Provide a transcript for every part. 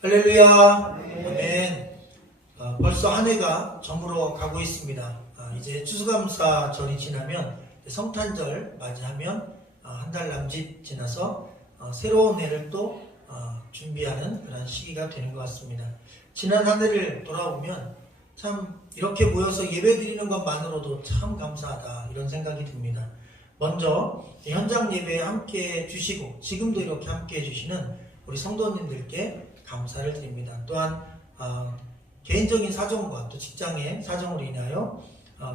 할렐루야. 아멘. 벌써 한 해가 저물어 가고 있습니다. 이제 추수감사절이 지나면 성탄절 맞이하면 한 달 남짓 지나서 새로운 해를 또 준비하는 그런 시기가 되는 것 같습니다. 지난 한 해를 돌아보면 참 이렇게 모여서 예배 드리는 것만으로도 참 감사하다 이런 생각이 듭니다. 먼저 현장 예배에 함께 해주시고 지금도 이렇게 함께 해주시는 우리 성도님들께 감사를 드립니다. 또한 개인적인 사정과 또 직장의 사정으로 인하여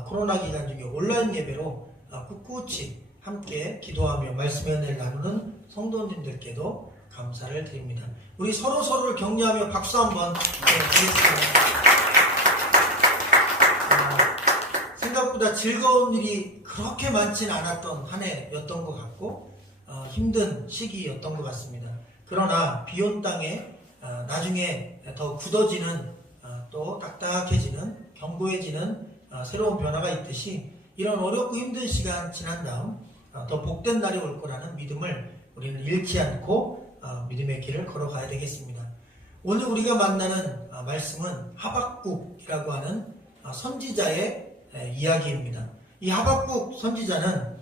코로나 기간 중에 온라인 예배로 꿋꿋이 함께 기도하며 말씀의 은혜를 나누는 성도님들께도 감사를 드립니다. 우리 서로를 격려하며 박수 한번 드리겠습니다. 생각보다 즐거운 일이 그렇게 많지는 않았던 한 해였던 것 같고 힘든 시기였던 것 같습니다. 그러나 비온 땅에 나중에 더 굳어지는 또 딱딱해지는 견고해지는 새로운 변화가 있듯이 이런 어렵고 힘든 시간 지난 다음 더 복된 날이 올 거라는 믿음을 우리는 잃지 않고 믿음의 길을 걸어가야 되겠습니다. 오늘 우리가 만나는 말씀은 하박국이라고 하는 선지자의 이야기입니다. 이 하박국 선지자는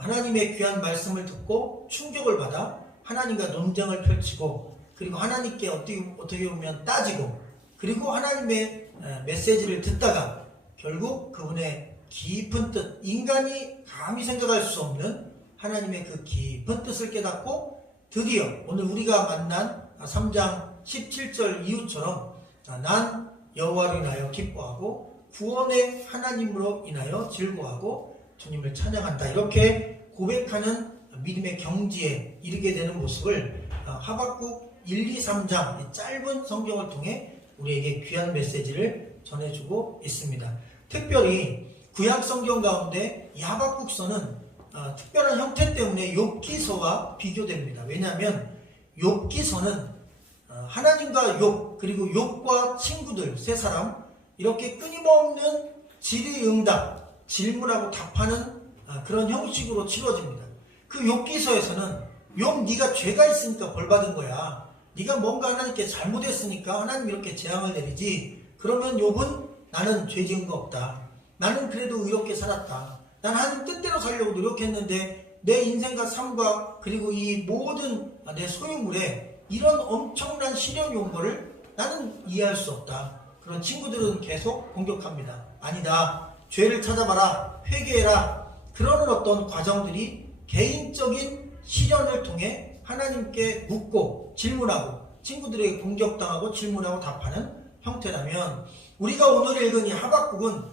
하나님의 귀한 말씀을 듣고 충격을 받아 하나님과 논쟁을 펼치고 그리고 하나님께 어떻게 보면 따지고 그리고 하나님의 메시지를 듣다가 결국 그분의 깊은 뜻, 인간이 감히 생각할 수 없는 하나님의 그 깊은 뜻을 깨닫고 드디어 오늘 우리가 만난 3장 17절 이후처럼 난 여호와로 인하여 기뻐하고 구원의 하나님으로 인하여 즐거워하고 주님을 찬양한다 이렇게 고백하는 믿음의 경지에 이르게 되는 모습을 하박국 1, 2, 3장 짧은 성경을 통해 우리에게 귀한 메시지를 전해주고 있습니다. 특별히 구약 성경 가운데 이 하박국서는 특별한 형태 때문에 욥기서와 비교됩니다. 왜냐하면 욥기서는 하나님과 욥 그리고 욥과 친구들 세 사람 이렇게 끊임없는 질의응답 질문하고 답하는 그런 형식으로 치러집니다. 그 욥기서에서는 욥 네가 죄가 있으니까 벌 받은 거야. 네가 뭔가 하나님께 잘못했으니까 하나님 이렇게 재앙을 내리지. 그러면 욥은 나는 죄 지은 거 없다. 나는 그래도 의롭게 살았다. 난 하나님 뜻대로 살려고 노력했는데 내 인생과 삶과 그리고 이 모든 내 소유물에 이런 엄청난 시련이 온 거를 나는 이해할 수 없다. 그런 친구들은 계속 공격합니다. 아니다. 죄를 찾아봐라. 회개해라. 그런 어떤 과정들이 개인적인 시련을 통해 하나님께 묻고 질문하고 친구들에게 공격당하고 질문하고 답하는 형태라면 우리가 오늘 읽은 이 하박국은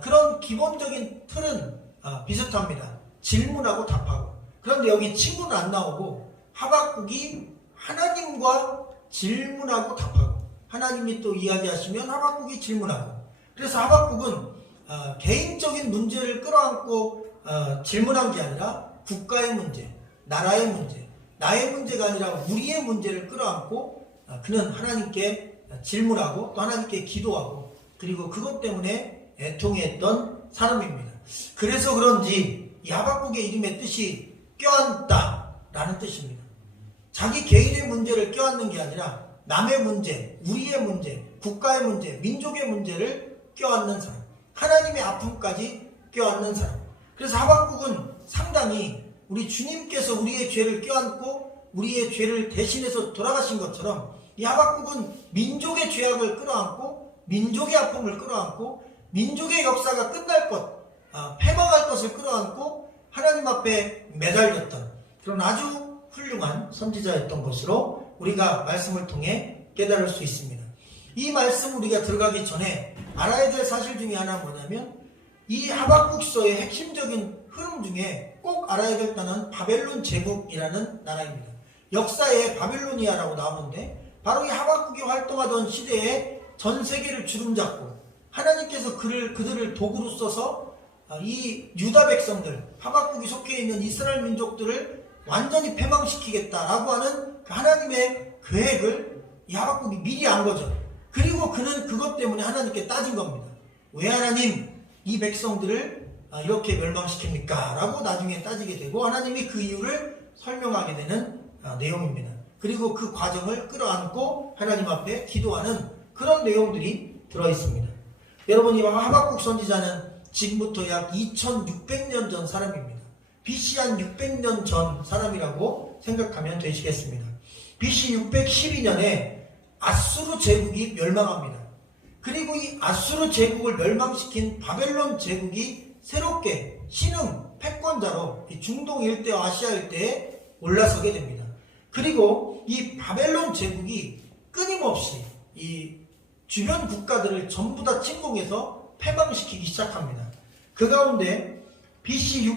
그런 기본적인 틀은 비슷합니다. 질문하고 답하고. 그런데 여기 친구는 안 나오고 하박국이 하나님과 질문하고 답하고 하나님이 또 이야기하시면 하박국이 질문하고 그래서 하박국은 개인적인 문제를 끌어안고 질문한 게 아니라 국가의 문제, 나라의 문제, 나의 문제가 아니라 우리의 문제를 끌어안고 그는 하나님께 질문하고 또 하나님께 기도하고 그리고 그것 때문에 애통했던 사람입니다. 그래서 그런지 이 하박국의 이름의 뜻이 껴안다라는 뜻입니다. 자기 개인의 문제를 껴안는 게 아니라 남의 문제, 우리의 문제, 국가의 문제, 민족의 문제를 껴안는 사람, 하나님의 아픔까지 껴안는 사람. 그래서 하박국은 상당히 우리 주님께서 우리의 죄를 껴안고 우리의 죄를 대신해서 돌아가신 것처럼 이 하박국은 민족의 죄악을 끌어안고 민족의 아픔을 끌어안고 민족의 역사가 끝날 것, 패망할 것을 끌어안고 하나님 앞에 매달렸던 그런 아주 훌륭한 선지자였던 것으로 우리가 말씀을 통해 깨달을 수 있습니다. 이 말씀 우리가 들어가기 전에 알아야 될 사실 중에 하나는 뭐냐면 이 하박국서의 핵심적인 흐름 중에 꼭 알아야 될 단어는 바벨론 제국이라는 나라입니다. 역사에 바빌로니아라고 나오는데 바로 이 하박국이 활동하던 시대에 전 세계를 주름잡고 하나님께서 그들을 도구로 써서 이 유다 백성들 하박국이 속해 있는 이스라엘 민족들을 완전히 패망시키겠다라고 하는 그 하나님의 계획을 이 하박국이 미리 안 거죠. 그리고 그는 그것 때문에 하나님께 따진 겁니다. 왜 하나님 이 백성들을 이렇게 멸망시킵니까? 라고 나중에 따지게 되고 하나님이 그 이유를 설명하게 되는 내용입니다. 그리고 그 과정을 끌어안고 하나님 앞에 기도하는 그런 내용들이 들어있습니다. 여러분, 이 하박국 선지자는 지금부터 약 2600년 전 사람입니다. BC 한 600년 전 사람이라고 생각하면 되시겠습니다. BC 612년에 아수르 제국이 멸망합니다. 그리고 이 아수르 제국을 멸망시킨 바벨론 제국이 새롭게 신흥 패권자로 이 중동 일대 아시아 일대에 올라서게 됩니다. 그리고 이 바벨론 제국이 끊임없이 이 주변 국가들을 전부 다 침공해서 패망시키기 시작합니다. 그 가운데 BC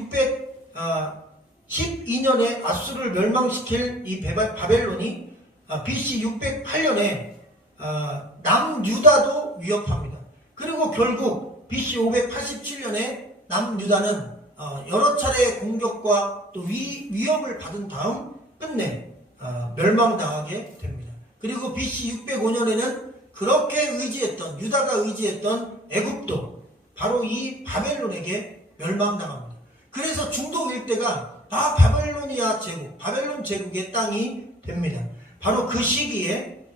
612년에 아수르를 멸망시킬 이 바벨론이 BC 608년에 남유다도 위협합니다. 그리고 결국 BC 587년에 남유다는 여러 차례의 공격과 또 위협을 받은 다음 끝내 멸망당하게 됩니다. 그리고 BC 605년에는 그렇게 의지했던 유다가 의지했던 애굽도 바로 이 바벨론에게 멸망당합니다. 그래서 중동 일대가 다 바벨로니아 제국, 바벨론 제국의 땅이 됩니다. 바로 그 시기에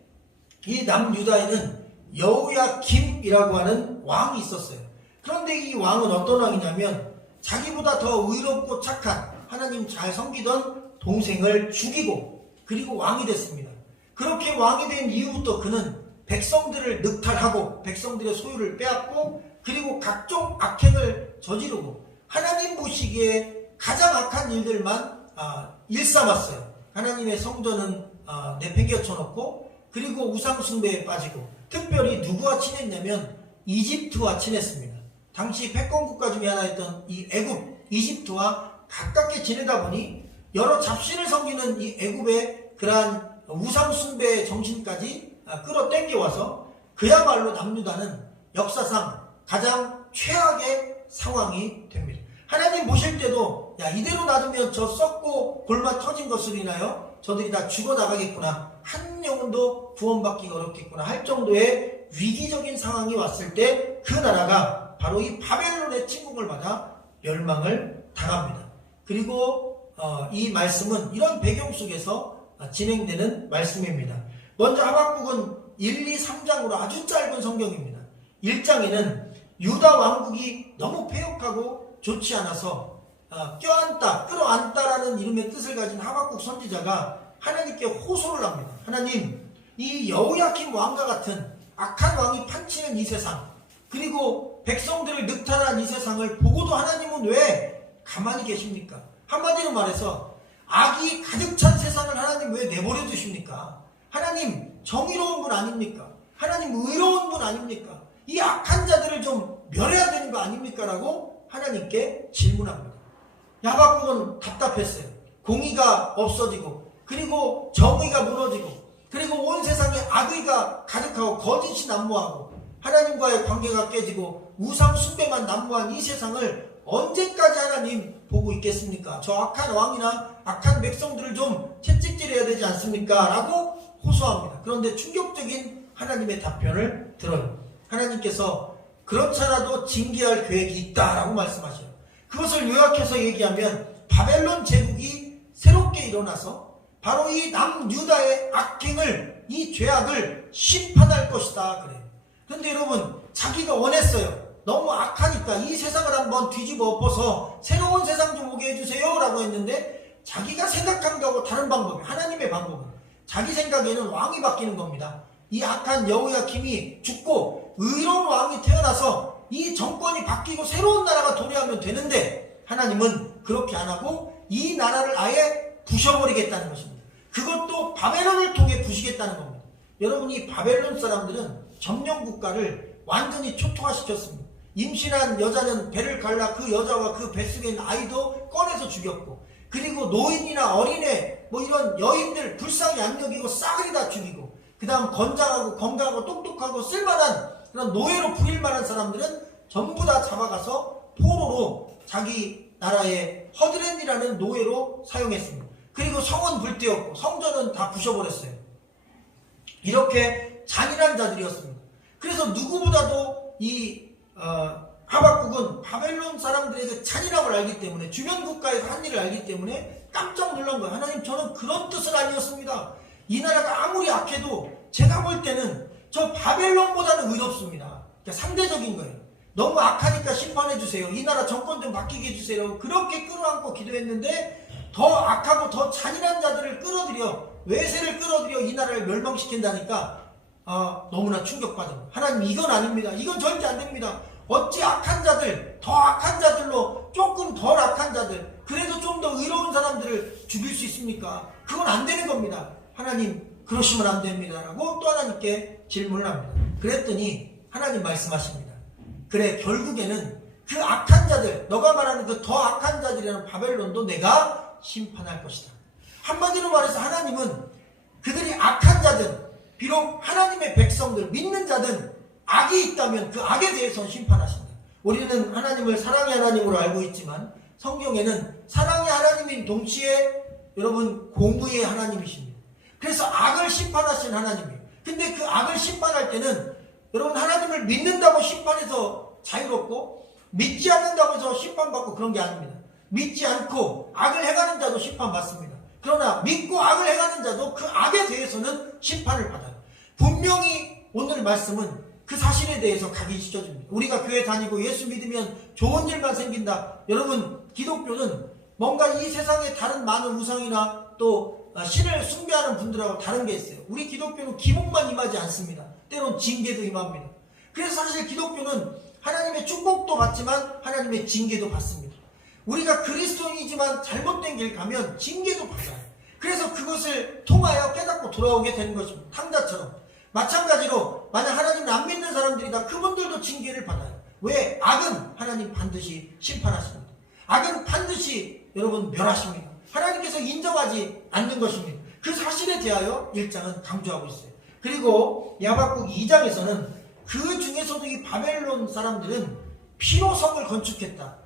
이 남유다에는 여호야김이라고 하는 왕이 있었어요. 그런데 이 왕은 어떤 왕이냐면 자기보다 더 의롭고 착한 하나님 잘 섬기던 동생을 죽이고 그리고 왕이 됐습니다. 그렇게 왕이 된 이후부터 그는 백성들을 늑탈하고 백성들의 소유를 빼앗고 그리고 각종 악행을 저지르고 하나님 보시기에 가장 악한 일들만 일삼았어요. 하나님의 성전은 내팽개쳐 놓고 그리고 우상 숭배에 빠지고 특별히 누구와 친했냐면 이집트와 친했습니다. 당시 패권 국가 중에 하나였던 이 애굽, 이집트와 가깝게 지내다 보니 여러 잡신을 섬기는 이 애굽의 그러한 우상 숭배의 정신까지 끌어당겨와서 그야말로 남유다는 역사상 가장 최악의 상황이 됩니다. 하나님 보실 때도 야 이대로 놔두면 저 썩고 골마 터진 것으로 인하여 저들이 다 죽어나가겠구나, 한 영혼도 구원받기가 어렵겠구나 할 정도의 위기적인 상황이 왔을 때 그 나라가 바로 이 바벨론의 침공을 받아 멸망을 당합니다. 그리고 이 말씀은 이런 배경 속에서 진행되는 말씀입니다. 먼저 하박국은 1, 2, 3장으로 아주 짧은 성경입니다. 1장에는 유다 왕국이 너무 패역하고 좋지 않아서 껴안다, 끌어안다라는 이름의 뜻을 가진 하박국 선지자가 하나님께 호소를 합니다. 하나님, 이 여호야김 왕과 같은 악한 왕이 판치는 이 세상, 그리고 백성들을 늑탈한 이 세상을 보고도 하나님은 왜 가만히 계십니까? 한마디로 말해서 악이 가득 찬 세상을 하나님 왜 내버려 두십니까? 하나님 정의로운 분 아닙니까? 하나님 의로운 분 아닙니까? 이 악한 자들을 좀 멸해야 되는 거 아닙니까? 라고 하나님께 질문합니다. 하박국은 답답했어요. 공의가 없어지고 그리고 정의가 무너지고 그리고 온 세상에 악의가 가득하고 거짓이 난무하고 하나님과의 관계가 깨지고 우상 숭배만 난무한 이 세상을 언제까지 하나님 보고 있겠습니까? 저 악한 왕이나 악한 백성들을 좀 채찍질해야 되지 않습니까? 라고 호소합니다. 그런데 충격적인 하나님의 답변을 들어요. 하나님께서 그렇잖아도 징계할 계획이 있다라고 말씀하셔요. 그것을 요약해서 얘기하면 바벨론 제국이 새롭게 일어나서 바로 이 남유다의 악행을, 이 죄악을 심판할 것이다 그래요. 그런데 여러분, 자기가 원했어요. 너무 악하니까 이 세상을 한번 뒤집어 엎어서 새로운 세상 좀 오게 해주세요 라고 했는데 자기가 생각한 거하고 다른 방법이, 하나님의 방법은 자기 생각에는 왕이 바뀌는 겁니다. 이 악한 여호야김이 죽고 의로운 왕이 태어나서 이 정권이 바뀌고 새로운 나라가 도래하면 되는데 하나님은 그렇게 안 하고 이 나라를 아예 부셔버리겠다는 것입니다. 그것도 바벨론을 통해 부시겠다는 겁니다. 여러분, 이 바벨론 사람들은 점령국가를 완전히 초토화시켰습니다. 임신한 여자는 배를 갈라 그 여자와 그 뱃속에 있는 아이도 꺼내서 죽였고 그리고 노인이나 어린애 뭐 이런 여인들 불쌍히 안 여기고 싸그리 다 죽이고 그 다음 건장하고 건강하고 똑똑하고 쓸만한 그런 노예로 부릴 만한 사람들은 전부 다 잡아가서 포로로 자기 나라의 허드렛이라는 노예로 사용했습니다. 그리고 성은 불태웠고 성전은 다 부셔버렸어요. 이렇게 잔인한 자들이었습니다. 그래서 누구보다도 이 하박국은 바벨론 사람들의 그 잔인함을 알기 때문에 주변 국가에서 한 일을 알기 때문에 깜짝 놀란 거예요. 하나님, 저는 그런 뜻은 아니었습니다. 이 나라가 아무리 악해도 제가 볼 때는 저 바벨론보다는 의롭습니다. 그러니까 상대적인 거예요. 너무 악하니까 심판해 주세요. 이 나라 정권 좀 바뀌게 해주세요. 그렇게 끌어안고 기도했는데 더 악하고 더 잔인한 자들을 끌어들여, 외세를 끌어들여 이 나라를 멸망시킨다니까 너무나 충격받은. 하나님, 이건 아닙니다. 이건 절대 안 됩니다. 어찌 악한 자들, 더 악한 자들로 조금 덜 악한 자들, 그래도 좀 더 의로운 사람들을 죽일 수 있습니까? 그건 안 되는 겁니다. 하나님, 그러시면 안 됩니다. 라고 또 하나님께 질문을 합니다. 그랬더니 하나님 말씀하십니다. 그래, 결국에는 그 악한 자들, 너가 말하는 그 더 악한 자들이라는 바벨론도 내가 심판할 것이다. 한마디로 말해서 하나님은 그들이 악한 자들, 비록 하나님의 백성들, 믿는 자든 악이 있다면 그 악에 대해서는 심판하신다. 우리는 하나님을 사랑의 하나님으로 알고 있지만 성경에는 사랑의 하나님인 동시에 여러분 공의의 하나님이십니다. 그래서 악을 심판하신 하나님이에요. 근데 그 악을 심판할 때는 여러분 하나님을 믿는다고 심판해서 자유롭고 믿지 않는다고 해서 심판받고 그런 게 아닙니다. 믿지 않고 악을 행하는 자도 심판받습니다. 그러나 믿고 악을 행하는 자도 그 악에 대해서는 심판을 받아요. 분명히 오늘 말씀은 그 사실에 대해서 각인시켜줍니다. 우리가 교회 다니고 예수 믿으면 좋은 일만 생긴다. 여러분, 기독교는 뭔가 이 세상에 다른 많은 우상이나 또 신을 숭배하는 분들하고 다른 게 있어요. 우리 기독교는 기복만 임하지 않습니다. 때론 징계도 임합니다. 그래서 사실 기독교는 하나님의 축복도 받지만 하나님의 징계도 받습니다. 우리가 그리스도인이지만 잘못된 길 가면 징계도 받아요. 그래서 그것을 통하여 깨닫고 돌아오게 되는 것입니다. 탕자처럼. 마찬가지로 만약 하나님을 안 믿는 사람들이다, 그분들도 징계를 받아요. 왜? 악은 하나님 반드시 심판하십니다. 악은 반드시 여러분 멸하십니다. 하나님께서 인정하지 않는 것입니다. 그 사실에 대하여 1장은 강조하고 있어요. 그리고 야박국 2장에서는 그 중에서도 이 바벨론 사람들은 피로 성을 건축했다.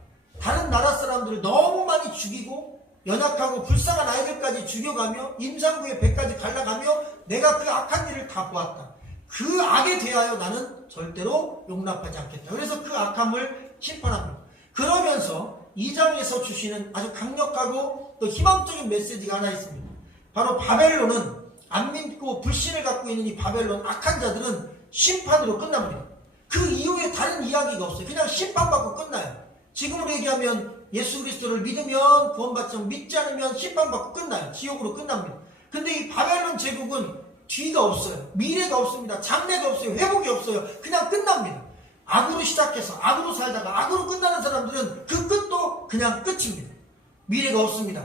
다른 나라 사람들을 너무 많이 죽이고 연약하고 불쌍한 아이들까지 죽여가며 임산부의 배까지 갈라가며 내가 그 악한 일을 다 보았다. 그 악에 대하여 나는 절대로 용납하지 않겠다. 그래서 그 악함을 심판합니다. 그러면서 2장에서 주시는 아주 강력하고 또 희망적인 메시지가 하나 있습니다. 바로 바벨론은 안 믿고 불신을 갖고 있는 이 바벨론 악한 자들은 심판으로 끝납니다. 그 이후에 다른 이야기가 없어요. 그냥 심판받고 끝나요. 지금으로 얘기하면 예수 그리스도를 믿으면 구원받지 않고 믿지 않으면 심판받고 끝나요. 지옥으로 끝납니다. 근데 이 바벨론 제국은 뒤가 없어요. 미래가 없습니다. 장래가 없어요. 회복이 없어요. 그냥 끝납니다. 악으로 시작해서 악으로 살다가 악으로 끝나는 사람들은 그 끝도 그냥 끝입니다. 미래가 없습니다.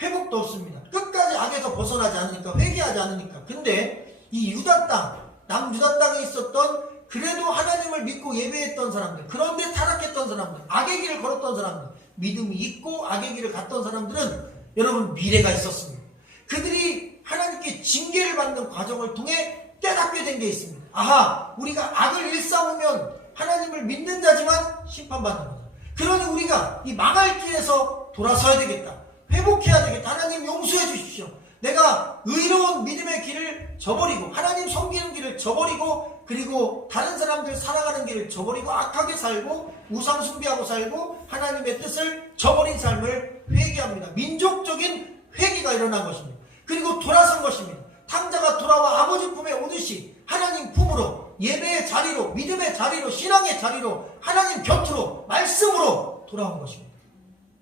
회복도 없습니다. 끝까지 악에서 벗어나지 않으니까, 회개하지 않으니까. 근데 이 유다 땅, 남유다 땅에 있었던 그래도 하나님을 믿고 예배했던 사람들, 그런데 타락했던 사람들, 악의 길을 걸었던 사람들, 믿음이 있고 악의 길을 갔던 사람들은 여러분 미래가 있었습니다. 그들이 하나님께 징계를 받는 과정을 통해 깨닫게 된 게 있습니다. 아하, 우리가 악을 일삼으면 하나님을 믿는 자지만 심판받는 거다. 그러니 우리가 이 망할 길에서 돌아서야 되겠다. 회복해야 되겠다. 하나님 용서해 주십시오. 내가 의로운 믿음의 길을 저버리고 하나님 섬기는 길을 저버리고 그리고 다른 사람들 사랑하는 길을 저버리고 악하게 살고 우상 숭배하고 살고 하나님의 뜻을 저버린 삶을 회개합니다. 민족적인 회개가 일어난 것입니다. 그리고 돌아선 것입니다. 탕자가 돌아와 아버지 품에 오듯이 하나님 품으로, 예배의 자리로, 믿음의 자리로, 신앙의 자리로, 하나님 곁으로, 말씀으로 돌아온 것입니다.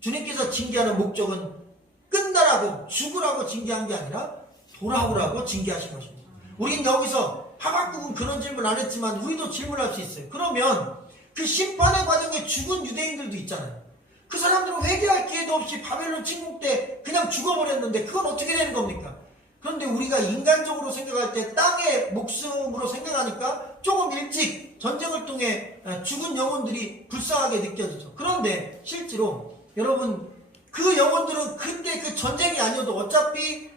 주님께서 징계하는 목적은 끝나라고, 죽으라고 징계한 게 아니라 돌아오라고 징계하신 것입니다. 우린 여기서 하박국은 그런 질문 안 했지만 우리도 질문할 수 있어요. 그러면 그 심판의 과정에 죽은 유대인들도 있잖아요. 그 사람들은 회개할 기회도 없이 바벨론 침공 때 그냥 죽어버렸는데 그건 어떻게 되는 겁니까? 그런데 우리가 인간적으로 생각할 때 땅의 목숨으로 생각하니까 조금 일찍 전쟁을 통해 죽은 영혼들이 불쌍하게 느껴지죠. 그런데 실제로 여러분 그 영혼들은 그때 그 전쟁이 아니어도 어차피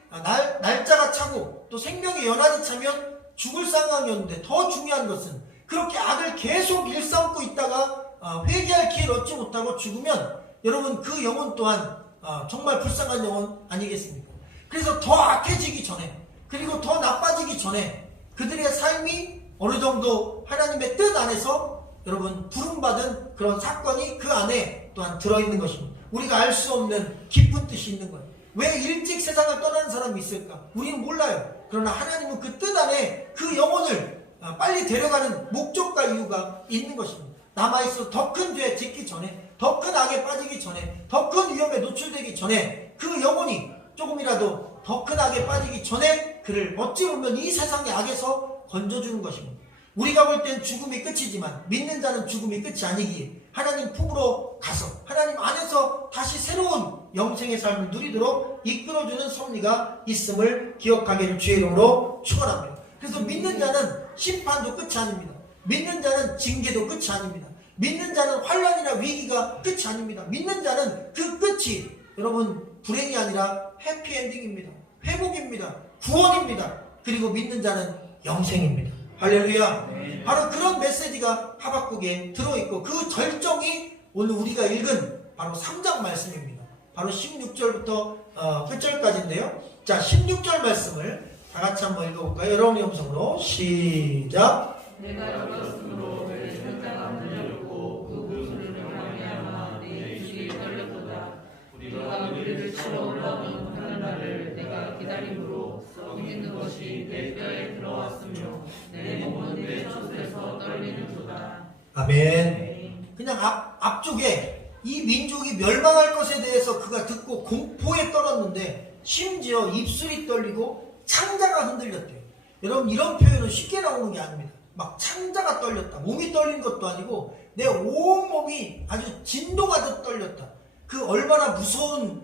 날짜가 차고 또 생명의 연한이 차면 죽을 상황이었는데 더 중요한 것은 그렇게 악을 계속 일삼고 있다가 회개할 기회를 얻지 못하고 죽으면 여러분 그 영혼 또한 정말 불쌍한 영혼 아니겠습니까? 그래서 더 악해지기 전에 그리고 더 나빠지기 전에 그들의 삶이 어느 정도 하나님의 뜻 안에서 여러분 부름받은 그런 사건이 그 안에 또한 들어있는 것입니다. 우리가 알 수 없는 깊은 뜻이 있는 거예요. 왜 일찍 세상을 떠나는 사람이 있을까? 우리는 몰라요. 그러나 하나님은 그 뜻 안에 그 영혼을 빨리 데려가는 목적과 이유가 있는 것입니다. 남아있어 더 큰 죄에 짓기 전에, 더 큰 악에 빠지기 전에, 더 큰 위험에 노출되기 전에, 그 영혼이 조금이라도 더 큰 악에 빠지기 전에 그를 어찌 보면 이 세상의 악에서 건져주는 것입니다. 우리가 볼 땐 죽음이 끝이지만 믿는 자는 죽음이 끝이 아니기에 하나님 품으로 가서 하나님 안에서 다시 새로운 영생의 삶을 누리도록 이끌어주는 섭리가 있음을 기억하기를 주의 이름으로 축원합니다. 그래서 믿는 자는 심판도 끝이 아닙니다. 믿는 자는 징계도 끝이 아닙니다. 믿는 자는 환난이나 위기가 끝이 아닙니다. 믿는 자는 그 끝이 여러분 불행이 아니라 해피엔딩입니다. 회복입니다. 구원입니다. 그리고 믿는 자는 영생입니다. 할렐루야. 바로 그런 메시지가 하박국에 들어있고 그 절정이 오늘 우리가 읽은 바로 3장 말씀입니다. 바로 16절부터 끝절까지인데요. 자, 16절 말씀을 다 같이 한번 읽어볼까요? 여러분의 음성으로 시작. 내가 죽었으므로 내 천자가 물렸고 그 구슬을 말미암아 내 입이 떨렸도다. 우리가 우리를 치러 올라오는 하늘나라를 내가 기다림으로 썩 있는 것이 내 뼈에 들어왔으며 내 몸은 내 젖에서 떨리는도다. 아멘. 그냥 앞쪽에 이 민족이 멸망할 것에 대해서 그가 듣고 공포에 떨었는데 심지어 입술이 떨리고 창자가 흔들렸대요. 여러분 이런 표현은 쉽게 나오는 게 아닙니다. 막 창자가 떨렸다. 몸이 떨린 것도 아니고 내 온몸이 아주 진동하듯 떨렸다. 그 얼마나 무서운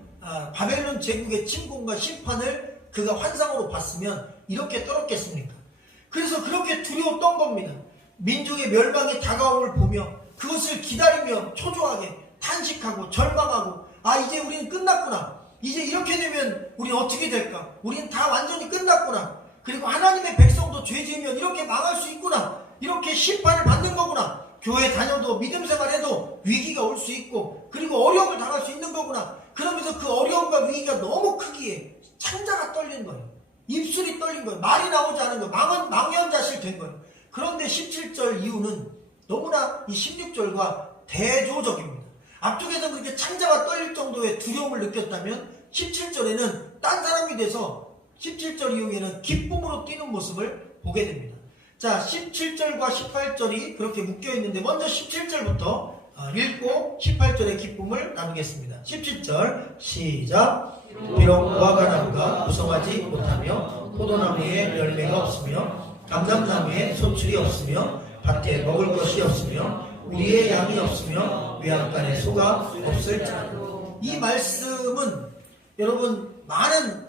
바벨론 제국의 침공과 심판을 그가 환상으로 봤으면 이렇게 떨었겠습니까? 그래서 그렇게 두려웠던 겁니다. 민족의 멸망이 다가옴을 보며 그것을 기다리며 초조하게 탄식하고 절망하고 이제 우리는 끝났구나. 이제 이렇게 되면 우리 어떻게 될까? 우리는 다 완전히 끝났구나. 그리고 하나님의 백성도 죄 지으면 이렇게 망할 수 있구나. 이렇게 심판을 받는 거구나. 교회 다녀도 믿음 생활해도 위기가 올 수 있고 그리고 어려움을 당할 수 있는 거구나. 그러면서 그 어려움과 위기가 너무 크기에 창자가 떨린 거예요. 입술이 떨린 거예요. 말이 나오지 않은 거예요. 망연자실 된 거예요. 그런데 17절 이후는 너무나 이 16절과 대조적입니다. 앞쪽에서 그렇게 창자가 떨릴 정도의 두려움을 느꼈다면 17절에는 딴 사람이 돼서 17절 이후에는 기쁨으로 뛰는 모습을 보게 됩니다. 자, 17절과 18절이 그렇게 묶여있는데 먼저 17절부터 읽고 18절의 기쁨을 나누겠습니다. 17절 시작. 비록 무화과 나무가 무성하지 못하며 포도나무에 열매가 없으며 감람나무에 소출이 없으며 밭에 먹을 것이 없으며 우리의 양이 없으며 외양간에 소가 없을지라도. 이 말씀은 여러분 많은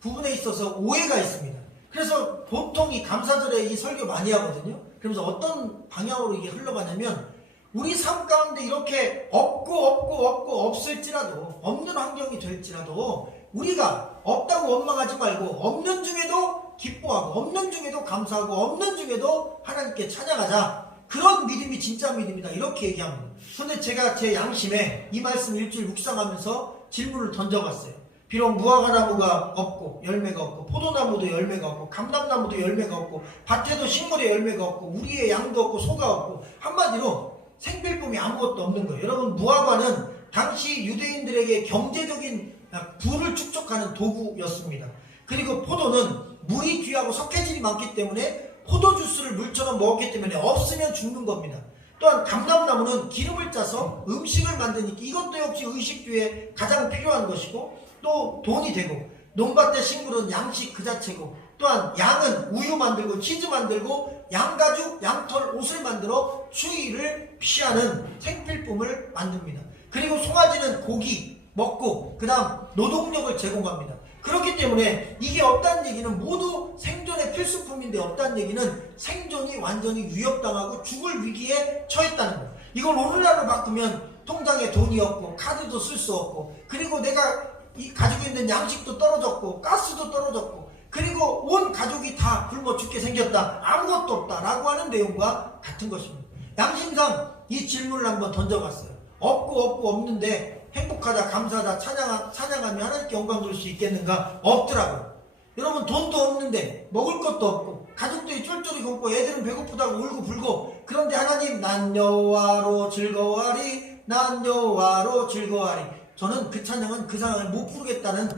부분에 있어서 오해가 있습니다. 그래서 보통 이 감사절에 이 설교 많이 하거든요. 그러면서 어떤 방향으로 이게 흘러가냐면 우리 삶 가운데 이렇게 없고 없을지라도 없는 환경이 될지라도 우리가 없다고 원망하지 말고 없는 중에도 기뻐하고 없는 중에도 감사하고 없는 중에도 하나님께 찬양하자. 그런 믿음이 진짜 믿음이다. 이렇게 얘기합니다. 그런데 제가 제 양심에 이 말씀 일주일 묵상하면서 질문을 던져봤어요. 비록 무화과나무가 없고 열매가 없고 포도나무도 열매가 없고 감람나무도 열매가 없고 밭에도 식물에 열매가 없고 우리의 양도 없고 소가 없고 한마디로 생필품이 아무것도 없는 거예요. 여러분 무화과는 당시 유대인들에게 경제적인 부를 축적하는 도구였습니다. 그리고 포도는 물이 귀하고 석회질이 많기 때문에 포도 주스를 물처럼 먹었기 때문에 없으면 죽는 겁니다. 또한 감람나무는 기름을 짜서 음식을 만드니까 이것도 역시 의식주에 가장 필요한 것이고 또 돈이 되고 논밭의 식물은 양식 그 자체고 또한 양은 우유 만들고 치즈 만들고 양가죽, 양털, 옷을 만들어 추위를 피하는 생필품을 만듭니다. 그리고 송아지는 고기 먹고 그 다음 노동력을 제공합니다. 그렇기 때문에 이게 없다는 얘기는 모두 생존의 필수품인데 없다는 얘기는 생존이 완전히 위협당하고 죽을 위기에 처했다는 거예요. 이걸 오늘날로 바꾸면 통장에 돈이 없고 카드도 쓸 수 없고 그리고 내가 가지고 있는 양식도 떨어졌고 가스도 떨어졌고 그리고 온 가족이 다 굶어 죽게 생겼다. 아무것도 없다 라고 하는 내용과 같은 것입니다. 양심상 이 질문을 한번 던져봤어요. 없고 없는데 행복하다, 감사하다, 찬양하며 하나님께 영광 돌릴 수 있겠는가? 없더라고요. 여러분 돈도 없는데 먹을 것도 없고 가족들이 쫄쫄이 굶고 애들은 배고프다고 울고 불고 그런데 하나님 난 여호와로 즐거워하리 난 여호와로 즐거워하리. 저는 그 찬양은 그 상황을 못 부르겠다는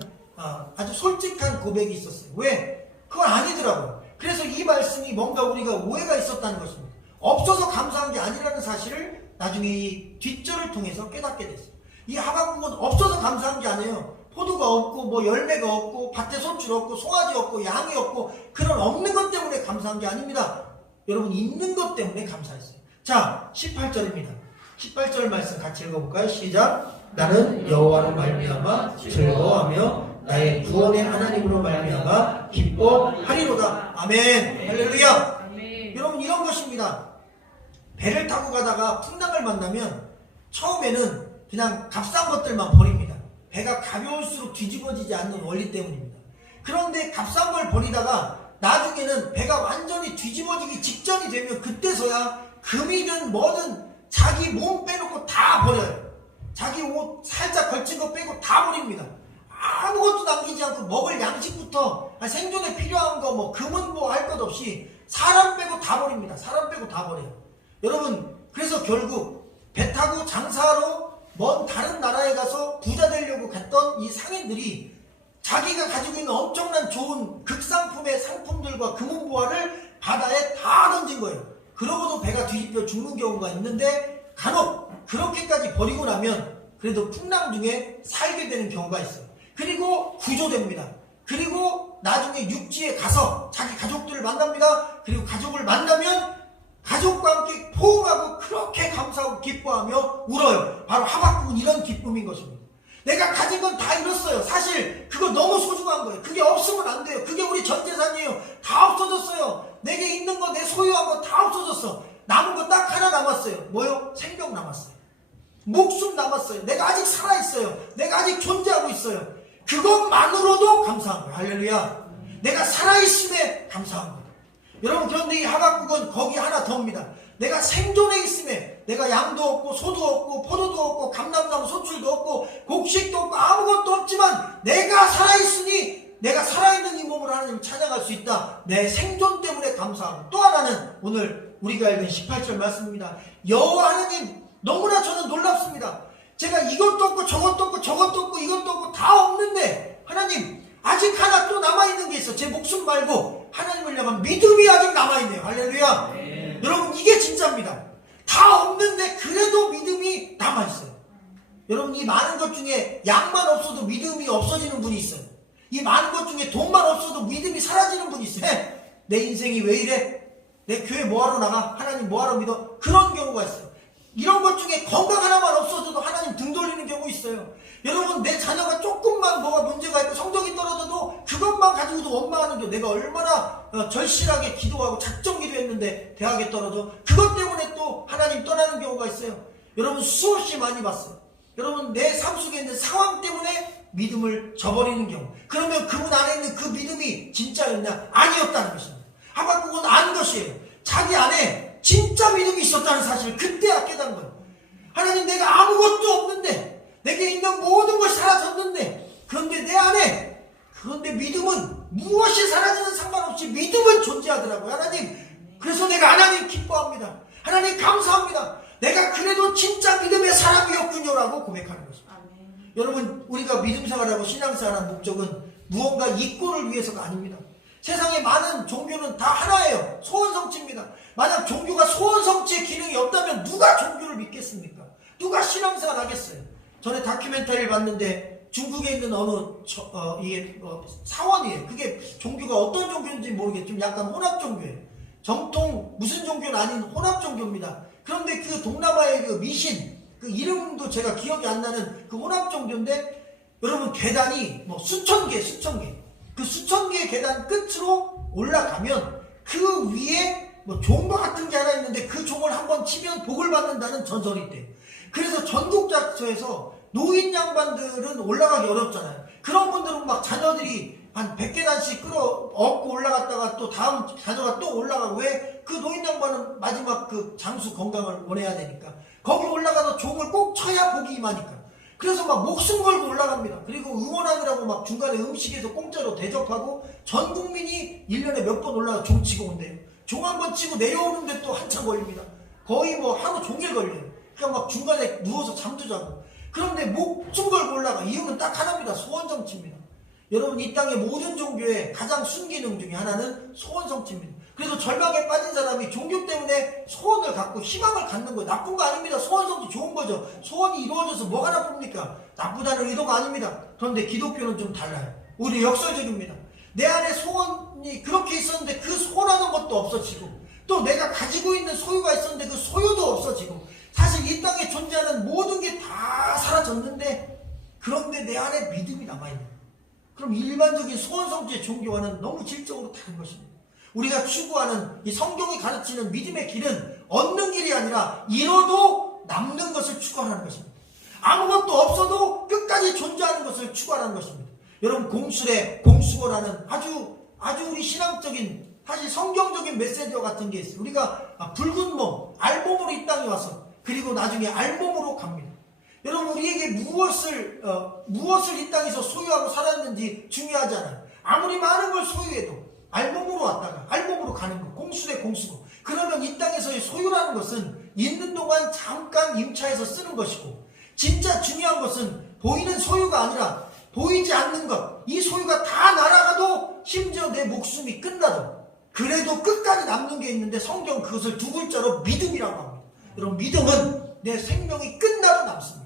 아주 솔직한 고백이 있었어요. 왜? 그건 아니더라고요. 그래서 이 말씀이 뭔가 우리가 오해가 있었다는 것입니다. 없어서 감사한 게 아니라는 사실을 나중에 이 뒷절을 통해서 깨닫게 됐어요. 이 하박국은 없어서 감사한 게 아니에요. 포도가 없고 뭐 열매가 없고 밭에 소출 없고 송아지 없고 양이 없고 그런 없는 것 때문에 감사한 게 아닙니다. 여러분 있는 것 때문에 감사했어요. 자 18절입니다. 18절 말씀 같이 읽어볼까요? 시작. 나는 여호와로 말미암아 즐거워하며 나의 구원의 하나님으로 말미암아 기뻐하리로다. 아멘. 할렐루야. 아멘. 여러분 이런 것입니다. 배를 타고 가다가 풍랑을 만나면 처음에는 그냥 값싼 것들만 버립니다. 배가 가벼울수록 뒤집어지지 않는 원리 때문입니다. 그런데 값싼 걸 버리다가 나중에는 배가 완전히 뒤집어지기 직전이 되면 그때서야 금이든 뭐든 자기 몸 빼놓고 다 버려요. 자기 옷 살짝 걸친 거 빼고 다 버립니다. 아무것도 남기지 않고 먹을 양식부터 생존에 필요한 거 뭐 금은 뭐 할 것 없이 사람 빼고 다 버립니다. 사람 빼고 다 버려요. 여러분 그래서 결국 배 타고 장사하러 먼 다른 나라에 가서 부자 되려고 갔던 이 상인들이 자기가 가지고 있는 엄청난 좋은 극상품의 상품들과 금은보화를 바다에 다 던진 거예요. 그러고도 배가 뒤집혀 죽는 경우가 있는데 간혹 그렇게까지 버리고 나면 그래도 풍랑 중에 살게 되는 경우가 있어요. 그리고 구조됩니다. 그리고 나중에 육지에 가서 자기 가족들을 만납니다. 그리고 가족을 만나면 가족과 함께 포옹하고 그렇게 감사하고 기뻐하며 울어요. 바로 하박국은 이런 기쁨인 것입니다. 내가 가진 건 다 잃었어요. 사실 그거 너무 소중한 거예요. 그게 없으면 안 돼요. 그게 우리 전 재산이에요. 다 없어졌어요. 내게 있는 거, 내 소유한 거 다 없어졌어. 남은 거 딱 하나 남았어요. 뭐요? 생명 남았어요. 목숨 남았어요. 내가 아직 살아있어요. 내가 아직 존재하고 있어요. 그것만으로도 감사한 거예요. 할렐루야. 내가 살아있음에 감사한 거예요. 여러분 그런데 이 하박국은 거기 하나 더입니다. 내가 생존에 있음에 내가 양도 없고 소도 없고 포도도 없고 감람나무 소출도 없고 곡식도 없고 아무것도 없지만 내가 살아있으니 내가 살아있는 이 몸으로 하나님을 찬양할 수 있다. 내 생존 때문에 감사하고 또 하나는 오늘 우리가 읽은 18절 말씀입니다. 여호와 하나님 너무나 저는 놀랍습니다. 제가 이것도 없고 저것도 없고 저것도 없고 이것도 없고 다 없는데 하나님 아직 하나 또 남아있는 게 있어. 제 목숨 말고 하나님을 향한 믿음이 아직 남아있네요. 할렐루야. 여러분 이게 진짜입니다. 다 없는데 그래도 믿음이 남아있어요. 여러분 이 많은 것 중에 양만 없어도 믿음이 없어지는 분이 있어요. 이 많은 것 중에 돈만 없어도 믿음이 사라지는 분이 있어요. 내 인생이 왜 이래? 내 교회 뭐하러 나가? 하나님 뭐하러 믿어? 그런 경우가 있어요. 이런 것 중에 건강 하나만 없어져도 하나님 등 돌리는 경우 있어요. 여러분 내 자녀가 조금만 뭐가 문제가 있고 성적이 떨어져도 그것만 가지고도 원망하는 게 내가 얼마나 절실하게 기도하고 작정 기도했는데 대학에 떨어져 그것 때문에 또 하나님 떠나는 경우가 있어요. 여러분 수없이 많이 봤어요. 여러분 내 삶 속에 있는 상황 때문에 믿음을 저버리는 경우 그러면 그분 안에 있는 그 믿음이 진짜였냐? 아니었다는 것입니다. 하박국은 안 것이에요. 자기 안에 진짜 믿음이 있었다는 사실을 그때야 깨달은 거예요. 하나님 내가 아무것도 없는데 내게 있는 모든 것이 사라졌는데 그런데 내 안에 그런데 믿음은 무엇이 사라지는 상관없이 믿음은 존재하더라고요. 하나님 그래서 내가 하나님 기뻐합니다. 하나님 감사합니다. 내가 그래도 진짜 믿음의 사람이었군요 라고 고백하는 것입니다. 아멘. 여러분 우리가 믿음 생활하고 신앙생활하는 목적은 무언가 이권을 위해서가 아닙니다. 세상에 많은 종교는 다 하나예요. 소원성취입니다. 만약 종교가 소원성취의 기능이 없다면 누가 종교를 믿겠습니까? 누가 신앙생활 하겠어요? 전에 다큐멘터리를 봤는데 중국에 있는 어느 사원이에요. 그게 종교가 어떤 종교인지 모르겠지만 약간 혼합 종교예요. 정통 무슨 종교는 아닌 혼합 종교입니다. 그런데 그 동남아의 그 미신 그 이름도 제가 기억이 안 나는 그 혼합 종교인데 여러분 계단이 뭐 수천 개 그 수천 개의 계단 끝으로 올라가면 그 위에 뭐 종과 같은 게 하나 있는데 그 종을 한번 치면 복을 받는다는 전설이 있대요. 그래서 전국자처에서 노인 양반들은 올라가기 어렵잖아요. 그런 분들은 막 자녀들이 한 100계단씩 끌어업고 올라갔다가 또 다음 자녀가 또 올라가고 왜? 그 노인 양반은 마지막 그 장수 건강을 원해야 되니까 거기 올라가서 종을 꼭 쳐야 복이 임하니까 그래서 막 목숨 걸고 올라갑니다. 그리고 응원하느라고 막 중간에 음식에서 공짜로 대접하고 전 국민이 1년에 몇 번 올라가 종 치고 온대요. 종 한 번 치고 내려오는데 또 한참 걸립니다. 거의 뭐 하루 종일 걸려요. 그러니까 막 중간에 누워서 잠도 자고 그런데 목숨 걸고 올라가. 이유는 딱 하나입니다. 소원성취입니다. 여러분 이 땅의 모든 종교의 가장 순기능 중에 하나는 소원 성취입니다. 그래서 절망에 빠진 사람이 종교 때문에 소원을 갖고 희망을 갖는 거예요. 나쁜 거 아닙니다. 소원 성취 좋은 거죠. 소원이 이루어져서 뭐가 나쁩니까? 나쁘다는 의도가 아닙니다. 그런데 기독교는 좀 달라요. 오히려 역설적입니다. 내 안에 소원이 그렇게 있었는데 그 소원하는 것도 없어지고, 또 내가 가지고 있는 소유가 있었는데 그 소유도 없어지고, 사실 이 땅에 존재하는 모든 게 다 사라졌는데, 그런데 내 안에 믿음이 남아있는, 그럼 일반적인 소원 성취의 종교와는 너무 질적으로 다른 것입니다. 우리가 추구하는 이 성경이 가르치는 믿음의 길은 얻는 길이 아니라 잃어도 남는 것을 추구하는 것입니다. 아무것도 없어도 끝까지 존재하는 것을 추구하는 것입니다. 여러분, 공술의 공수어라는 아주 우리 신앙적인, 사실 성경적인 메시지와 같은 게 있어요. 우리가 붉은 몸, 알몸으로 이 땅에 와서, 그리고 나중에 알몸으로 갑니다. 여러분, 우리에게 무엇을 이 땅에서 소유하고 살았는지 중요하지 않아요. 아무리 많은 걸 소유해도 알몸으로 왔다가 알몸으로 가는 거, 공수의 공수고. 그러면 이 땅에서의 소유라는 것은 있는 동안 잠깐 임차해서 쓰는 것이고, 진짜 중요한 것은 보이는 소유가 아니라 보이지 않는 것, 이 소유가 다 날아가도, 심지어 내 목숨이 끝나도 그래도 끝까지 남는 게 있는데, 성경 그것을 두 글자로 믿음이라고 합니다. 여러분, 믿음은 내 생명이 끝나도 남습니다.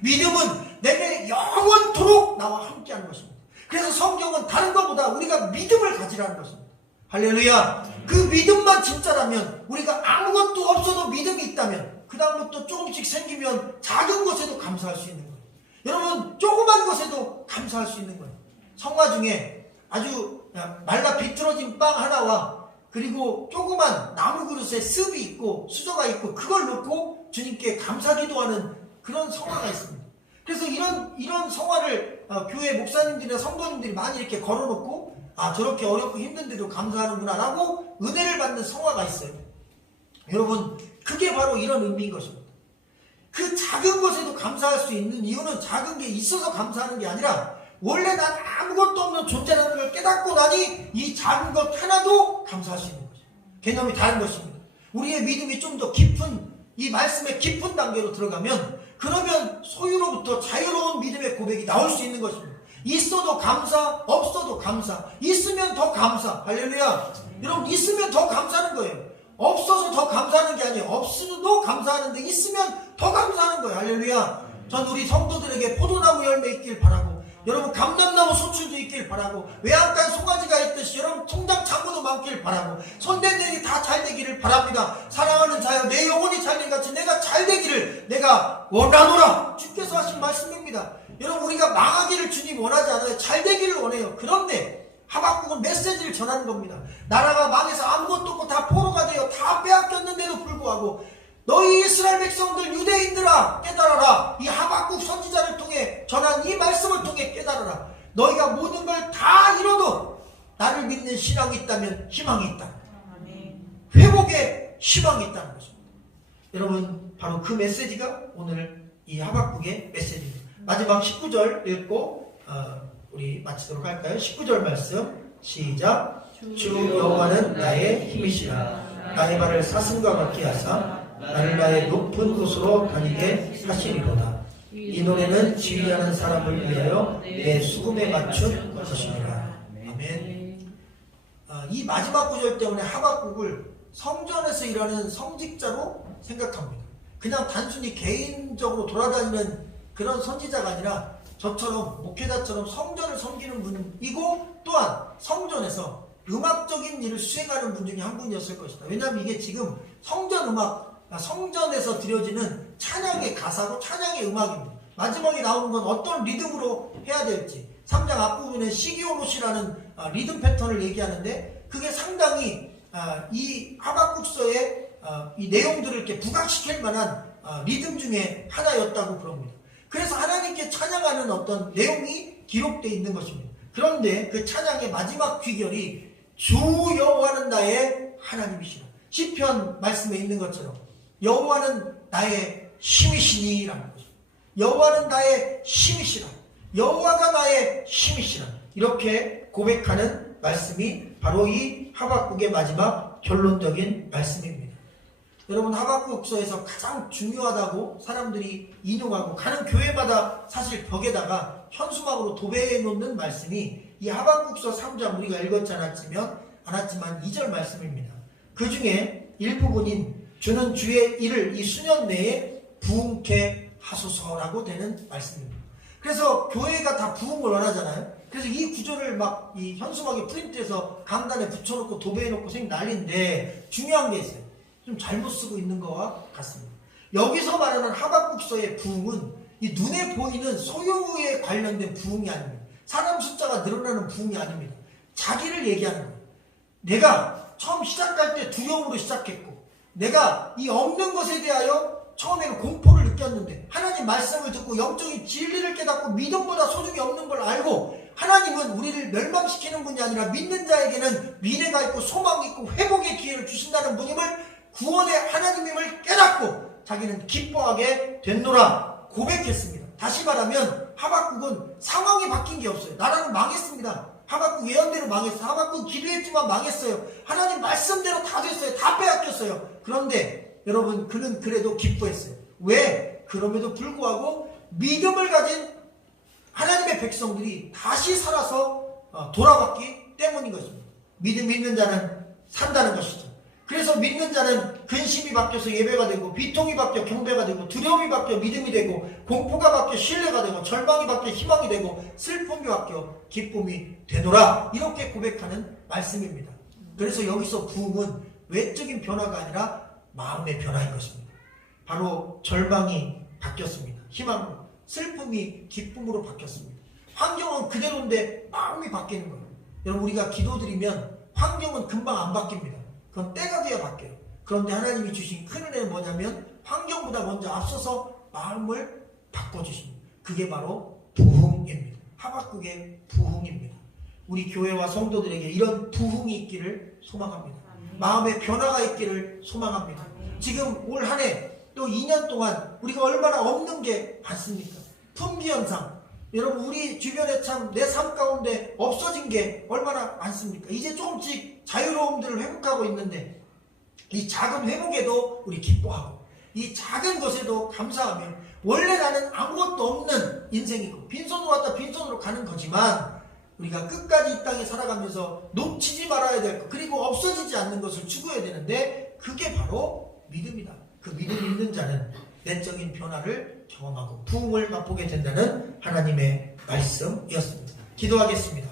믿음은 내게 영원토록 나와 함께하는 것입니다. 그래서 성경은 다른 것보다 우리가 믿음을 가지라는 것입니다. 할렐루야. 그 믿음만 진짜라면, 우리가 아무것도 없어도 믿음이 있다면, 그 다음부터 조금씩 생기면 작은 것에도 감사할 수 있는 거예요. 여러분, 조그만 것에도 감사할 수 있는 거예요. 성화 중에 아주 말라 비틀어진 빵 하나와, 그리고 조그만 나무 그릇에 습이 있고 수저가 있고, 그걸 놓고 주님께 감사 기도하는 그런 성화가 있습니다. 그래서 이런 성화를 교회 목사님들이나 성도님들이 많이 이렇게 걸어놓고, 저렇게 어렵고 힘든데도 감사하는구나 라고 은혜를 받는 성화가 있어요. 여러분, 그게 바로 이런 의미인 것입니다. 그 작은 것에도 감사할 수 있는 이유는 작은 게 있어서 감사하는 게 아니라, 원래 난 아무것도 없는 존재라는 걸 깨닫고 나니 이 작은 것 하나도 감사할 수 있는 거죠. 개념이 다른 것입니다. 우리의 믿음이 좀 더 깊은, 이 말씀의 깊은 단계로 들어가면, 그러면 소유로부터 자유로운 믿음의 고백이 나올 수 있는 것입니다. 있어도 감사, 없어도 감사, 있으면 더 감사. 할렐루야. 여러분, 있으면 더 감사하는 거예요. 없어서 더 감사하는 게 아니에요. 없어도 감사하는데 있으면 더 감사하는 거예요. 할렐루야. 전 우리 성도들에게 포도나무 열매 있길 바라고, 여러분 감람나무 소출도 있길 바라고, 외양간 송아지가 있듯이 여러분 통장 잔고도 많길 바라고, 손댄 일이 다 잘 되기를 바랍니다. 사랑하는 자여, 내 영혼이 잘된 같이 내가 잘 되기를 내가 원하노라. 주께서 하신 말씀입니다. 여러분, 우리가 망하기를 주님 원하지 않아요. 잘 되기를 원해요. 그런데 하박국은 메시지를 전하는 겁니다. 나라가 망해서 아무것도 없고 다 포로가 되어 다 빼앗겼는데도 불구하고, 너희 이스라엘 백성들, 유대인들아 깨달아라. 이 하박국 선지자를 통해 전한 이 말씀을 통해 깨달아라. 너희가 모든 걸 다 잃어도 나를 믿는 신앙이 있다면 희망이 있다. 회복의 희망이 있다는 것입니다. 여러분, 바로 그 메시지가 오늘 이 하박국의 메시지입니다. 마지막 19절 읽고 우리 마치도록 할까요? 19절 말씀 시작. 주 여호와는 나의 힘이시라. 나의 발을 사슴과 같게 하사 나를 나의 높은 곳으로 다니게 하시리로다. 이 노래는 지휘하는 사람을 위하여 내 수금에 맞춘 것이니라. 아멘. 이 마지막 구절 때문에 하박국을 성전에서 일하는 성직자로 생각합니다. 그냥 단순히 개인적으로 돌아다니는 그런 선지자가 아니라 저처럼 목회자처럼 성전을 섬기는 분이고, 또한 성전에서 음악적인 일을 수행하는 분 중에 한 분이었을 것이다. 왜냐하면 이게 지금 성전 음악, 성전에서 드려지는 찬양의 가사고 찬양의 음악입니다. 마지막에 나오는 건 어떤 리듬으로 해야 될지, 3장 앞부분에 시기오롯이라는 리듬 패턴을 얘기하는데, 그게 상당히 이 하박국서의 이 내용들을 이렇게 부각시킬 만한 리듬 중에 하나였다고 그럽니다. 그래서 하나님께 찬양하는 어떤 내용이 기록되어 있는 것입니다. 그런데 그 찬양의 마지막 귀결이 주 여호와는 나의 하나님이시라. 시편 말씀에 있는 것처럼 여호와는 나의 힘이시니라는 거죠. 여호와는 나의 힘이시라. 여호와가 나의 힘이시라. 이렇게 고백하는 말씀이 바로 이 하박국의 마지막 결론적인 말씀입니다. 여러분, 하박국서에서 가장 중요하다고 사람들이 인용하고 가는 교회마다 사실 벽에다가 현수막으로 도배해 놓는 말씀이 이 하박국서 3장 우리가 읽었지 않았지만 2절 말씀입니다. 그 중에 일부분인 주는 주의 일을 이 수년 내에 부흥케 하소서라고 되는 말씀입니다. 그래서 교회가 다 부흥을 원하잖아요. 그래서 이 구절을 막 이 현수막에 프린트해서 강단에 붙여놓고 도배해놓고 생 난리인데 중요한 게 있어요. 좀 잘못 쓰고 있는 거와 같습니다. 여기서 말하는 하박국서의 부흥은 이 눈에 보이는 소유에 관련된 부흥이 아닙니다. 사람 숫자가 늘어나는 부흥이 아닙니다. 자기를 얘기하는 거예요. 내가 처음 시작할 때 두려움으로 시작했고 내가 이 없는 것에 대하여 처음에는 공포를 느꼈는데 하나님 말씀을 듣고 영적인 진리를 깨닫고 믿음보다 소중히 없는 걸 알고 하나님은 우리를 멸망시키는 분이 아니라 믿는 자에게는 미래가 있고 소망이 있고 회복의 기회를 주신다는 분임을 구원의 하나님임을 깨닫고 자기는 기뻐하게 됐노라 고백했습니다. 다시 말하면 하박국은 상황이 바뀐 게 없어요. 나라는 망했습니다. 하박국 예언대로 망했어요. 하박국 기도했지만 망했어요. 하나님 말씀대로 다 됐어요. 다 빼앗겼어요. 그런데 여러분 그는 그래도 기뻐했어요. 왜? 그럼에도 불구하고 믿음을 가진 하나님의 백성들이 다시 살아서 돌아왔기 때문인 것입니다. 믿음 있는 자는 산다는 것이죠. 그래서 믿는 자는 근심이 바뀌어서 예배가 되고 비통이 바뀌어 경배가 되고 두려움이 바뀌어 믿음이 되고 공포가 바뀌어 신뢰가 되고 절망이 바뀌어 희망이 되고 슬픔이 바뀌어 기쁨이 되노라 이렇게 고백하는 말씀입니다. 그래서 여기서 부흥은 외적인 변화가 아니라 마음의 변화인 것입니다. 바로 절망이 바뀌었습니다. 희망으로 슬픔이 기쁨으로 바뀌었습니다. 환경은 그대로인데 마음이 바뀌는 거예요. 여러분 우리가 기도드리면 환경은 금방 안 바뀝니다. 그건 때가 돼야 바뀌어요. 그런데 하나님이 주신 큰 은혜는 뭐냐면 환경보다 먼저 앞서서 마음을 바꿔주십니다. 그게 바로 부흥입니다. 하박국의 부흥입니다. 우리 교회와 성도들에게 이런 부흥이 있기를 소망합니다. 마음의 변화가 있기를 소망합니다. 지금 올 한 해 또 2년 동안 우리가 얼마나 없는 게 많습니까? 품귀현상. 여러분 우리 주변에 참 내 삶 가운데 없어진 게 얼마나 많습니까? 이제 조금씩 자유로움들을 회복하고 있는데 이 작은 회복에도 우리 기뻐하고 이 작은 것에도 감사하며 원래 나는 아무것도 없는 인생이고 빈손으로 왔다 빈손으로 가는 거지만 우리가 끝까지 이 땅에 살아가면서 놓치지 말아야 될 것 그리고 없어지지 않는 것을 추구해야 되는데 그게 바로 믿음이다. 그 믿음 있는 자는 내적인 변화를 경험하고 부흥을 맛보게 된다는 하나님의 말씀이었습니다. 기도하겠습니다.